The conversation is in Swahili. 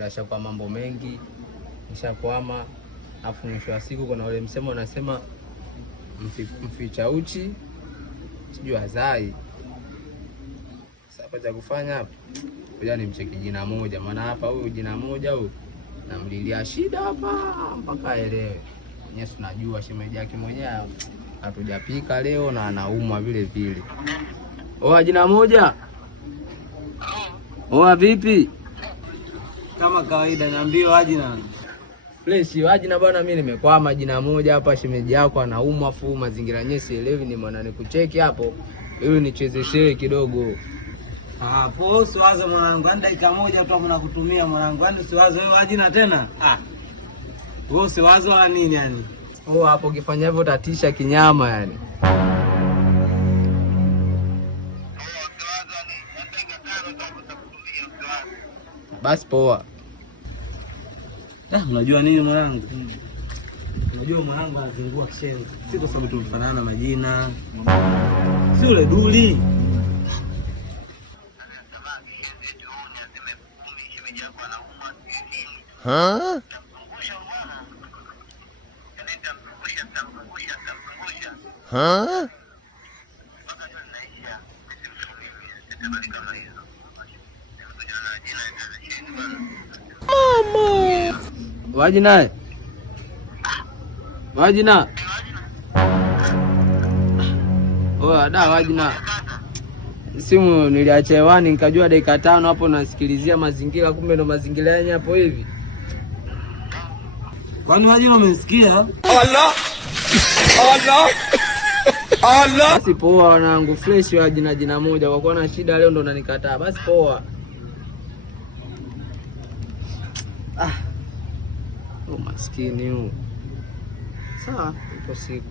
ila shakuwa mambo mengi, nishakwama. Afu mwisho wa siku kuna ule msemo unasema mficha uchi sijui hazai. Sasa cha kufanya hapa, ngoja nimcheki jina moja, maana hapa huyu jina moja huyu namlilia shida hapa mpaka aelewe. Yesu najua shemeji yake mwenyewe hatujapika leo na anaumwa vile vile. Oa jina moja. Oa vipi? Kama kawaida niambie waje na. Fresh waje na bwana, mimi nimekwama jina moja hapa, shemeji yako anaumwa afu mazingira yenyewe sielewi, ni maana nikucheki hapo ili nichezeshe kidogo. Poa, usiwaze mwanangu, hadi dakika moja tu nakutumia mwanangu. Yaani usiwaze wewe waje na tena. Wewe usiwaze wala nini yani. Hapo ukifanya hivyo utatisha kinyama yani. Basi poa. Unajua nini mwanangu? Unajua mwanangu anazingua kishenzi. Si kwa sababu tumefanana majina. Si ule duli. Huh? Huh? Mama. Wajina. Wajina. Ada wajina. Simu niliacha hewani nikajua dakika 5 hapo nasikilizia mazingira, kumbe ndo mazingira yenyewe hapo hivi. Kwani wajina umesikia? Allah. Allah. Allah. Basi poa wanangu, fresh wajina jina moja, kwa kuwa na shida leo ndo unanikataa. Basi poa. Maskini huyu. Sawa, ipo siku.